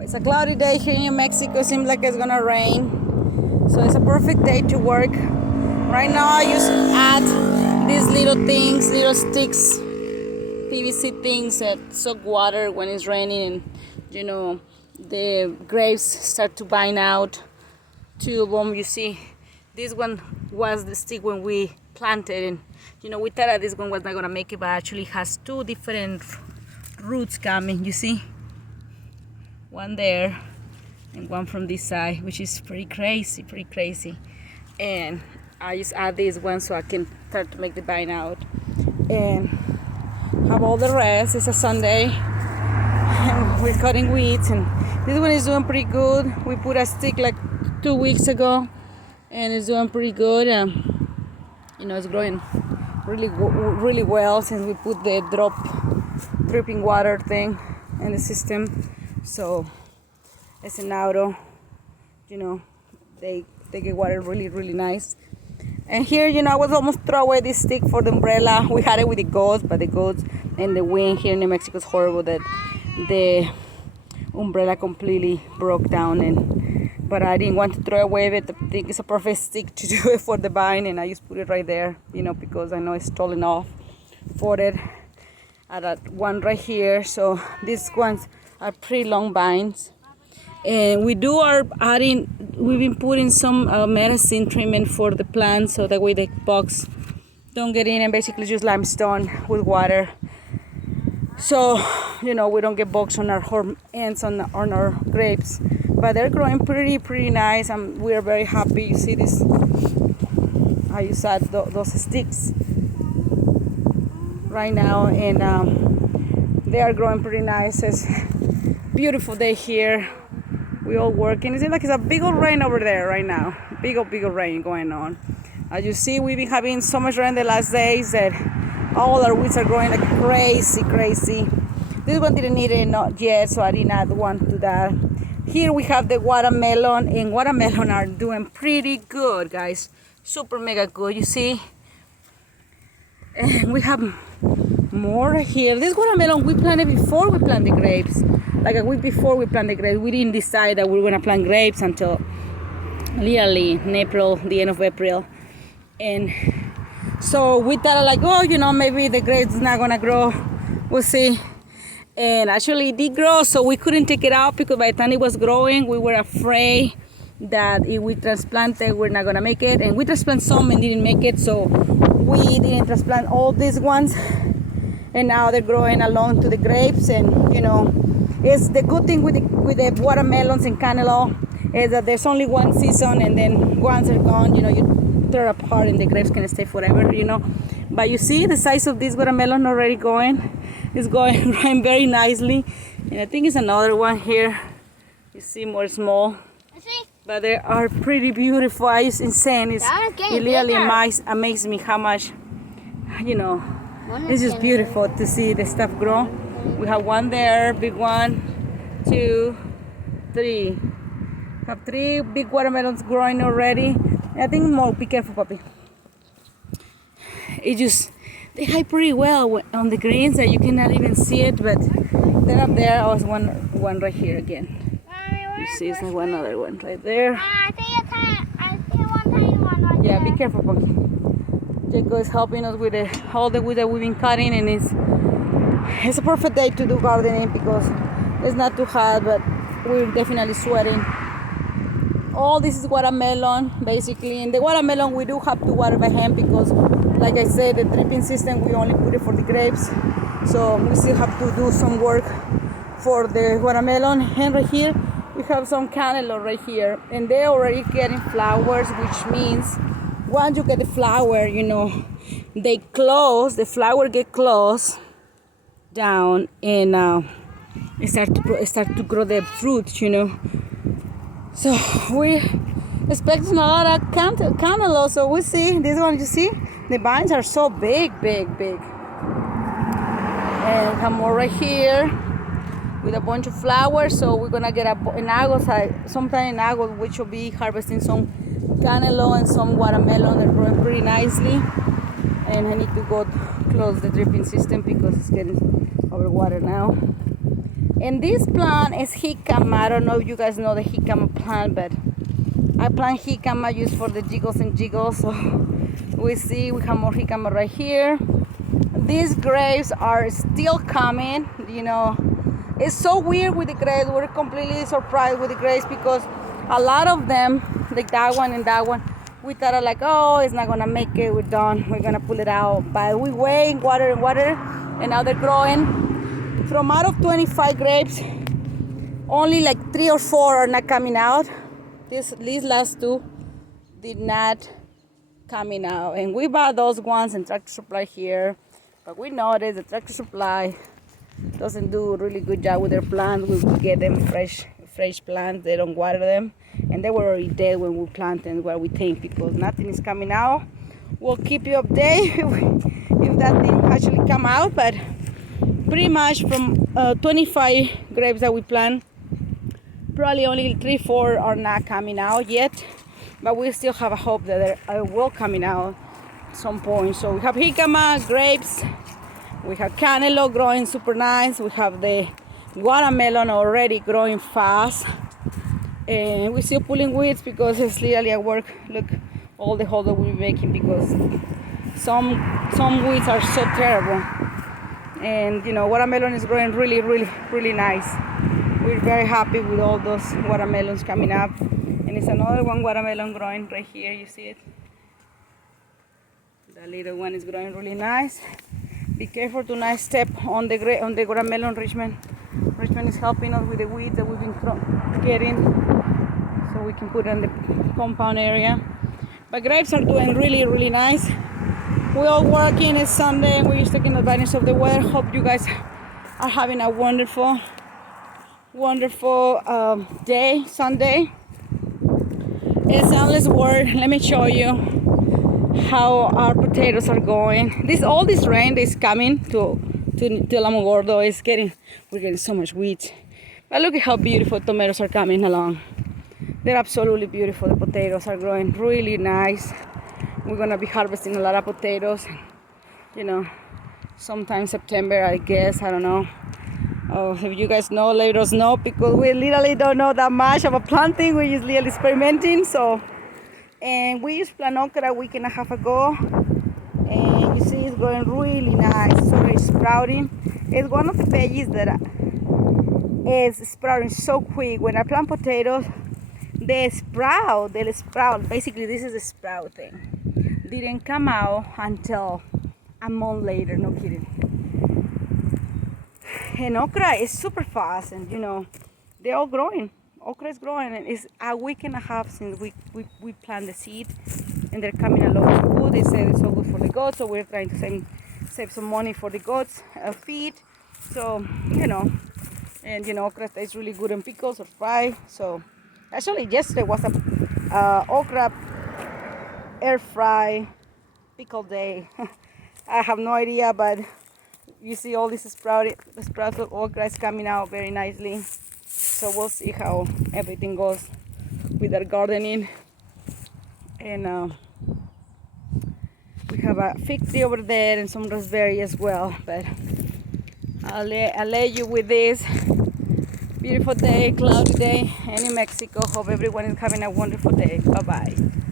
It's a cloudy day here in New Mexico. Seems like it's gonna rain. So it's a perfect day to work. Right now I just add these little things, little sticks, PVC things that soak water when it's raining, and the grapes start to bind out. Two of them, you see. This one was the stick when we planted, and we thought that this one was not gonna make it, but actually has two different roots coming, you see. One there and one from this side, which is pretty crazy. And I just add this one so I can start to make the vine out and have all the rest. It's a Sunday and we're cutting weeds, and this one is doing pretty good. We put a stick like 2 weeks ago and it's doing pretty good. It's growing really well since we put the dripping water thing in the system. So it's an auto, they get water really nice. And here, I was almost throw away this stick for the umbrella. We had it with the goats, but the goats and the wind here in New Mexico is horrible that the umbrella completely broke down. But I didn't want to throw away it. I think it's a perfect stick to do it for the vine, and I just put it right there, because I know it's tall enough for it. I got one right here, so these ones are pretty long vines. And we've been putting some medicine treatment for the plants so that way the bugs don't get in, and basically just limestone with water. So, we don't get bugs on our ends on our grapes. But they're growing pretty nice, and we are very happy. You see this? I use those sticks right now, and they are growing pretty nice. It's beautiful day here. We all working. It seems like it's a big old rain over there right now. Big old rain going on. As you see, we've been having so much rain the last days that all our weeds are growing like crazy. This one didn't need it not yet, so I did not want to do that. Here we have the watermelon, and watermelon are doing pretty good, guys. Super mega good, you see. And we have more here. This watermelon we planted before we planted grapes. Like a week before we planted grapes. We didn't decide that we were gonna plant grapes until literally in April, the end of April. And so we thought maybe the grapes is not gonna grow. We'll see. And actually it did grow, so we couldn't take it out because by the time it was growing, we were afraid that if we transplanted, we're not gonna make it. And we transplanted some and didn't make it, so we didn't transplant all these ones. And now they're growing along to the grapes, and it's the good thing with the watermelons and cantaloupe is that there's only one season, and then once they're gone, you tear apart and the grapes can stay forever, But you see the size of this watermelon already going. It's growing very nicely. And I think it's another one here. You see more small. But they are pretty beautiful. It's insane. It really amazes me how much, it's just beautiful to see the stuff grow. We have one there, big one, 2, 3. We have 3 big watermelons growing already. And I think more. Be careful, puppy. They hide pretty well on the greens that you cannot even see it, but they're up there. Oh, there's one right here again. You see, there's one other one right there. I see one tiny one right there. Yeah, be careful, puppy. Jacob is helping us with all the wood that we've been cutting, and it's a perfect day to do gardening because it's not too hot, but we're definitely sweating. All this is watermelon, basically. And the watermelon, we do have to water by hand because, like I said, the dripping system, we only put it for the grapes. So we still have to do some work for the watermelon. And right here, we have some cantaloupe right here. And they're already getting flowers, which means once you get the flower, they close, the flower get closed down, and start to grow the fruit, So we're expecting a lot of cantaloupe. So we'll see. This one, you see, the vines are so big. And come more right here with a bunch of flowers. So we're gonna get in August, sometime in August, which will be harvesting some cantaloupe and some watermelon. They're growing pretty nicely. And I need to go close the dripping system because it's getting over water now. And this plant is jicama. I don't know if you guys know the jicama plant, but I plant jicama used for the jiggles and jiggles. So we see we have more jicama right here. These grapes are still coming. You know, it's so weird with the grapes. We're completely surprised with the grapes because a lot of them, like that one and that one, we thought like, oh, it's not gonna make it. We're done. We're gonna pull it out. But we wait, water and water, and now they're growing. From out of 25 grapes, only like 3 or 4 are not coming out. These last 2 did not coming out, and we bought those ones in Tractor Supply here. But we noticed the Tractor Supply doesn't do a really good job with their plants. We get them fresh plants. They don't water them, and they were already dead when we planted. What we think, because nothing is coming out. We'll keep you updated if that thing actually come out. But pretty much from 25 grapes that we plant, probably only 3-4 are not coming out yet. But we still have a hope that they will coming out at some point. So we have jicama, grapes, we have canelo growing super nice. We have the watermelon already growing fast. And we're still pulling weeds because it's literally at work. Look, all the holes that we're making because some weeds are so terrible. And you know, watermelon is growing really nice. We're very happy with all those watermelons coming up. And it's another one watermelon growing right here. You see it? The little one is growing really nice. Be careful to not step on the watermelon. Richmond is helping us with the weeds that we've been getting, so we can put it in the compound area. But grapes are doing really nice. We're all working. It's Sunday. We're just taking advantage of the weather. Hope you guys are having a wonderful day, Sunday. It's endless work. Let me show you how our potatoes are going. All this rain is coming to Alamogordo. We're getting so much wheat. But look at how beautiful tomatoes are coming along. They're absolutely beautiful. The potatoes are growing really nice. We're gonna be harvesting a lot of potatoes, you know, sometime September, I guess. I don't know. Oh, if you guys know, let us know, because we literally don't know that much about planting. We're just literally experimenting. So, and we just planted okra a week and a half ago, and you see it's growing really nice. So it's sprouting. It's one of the veggies that is sprouting so quick. When I plant potatoes, they'll sprout. Basically, this is a sprout thing. Didn't come out until a month later. No kidding. And okra is super fast, and you know, they're all growing. Okra is growing, and it's a week and a half since we plant the seed, and they're coming along so good. They said it's so good for the goats, so we're trying to save some money for the goats feed. So you know, and you know, okra tastes really good in pickles or fried. So actually, yesterday was a okra air fry pickle day. I have no idea, but you see all this sprouts of okra is coming out very nicely. So we'll see how everything goes with our gardening. And we have a fig tree over there and some raspberry as well. But I'll let you with this beautiful day, cloudy day, and in Mexico. Hope everyone is having a wonderful day. Bye bye.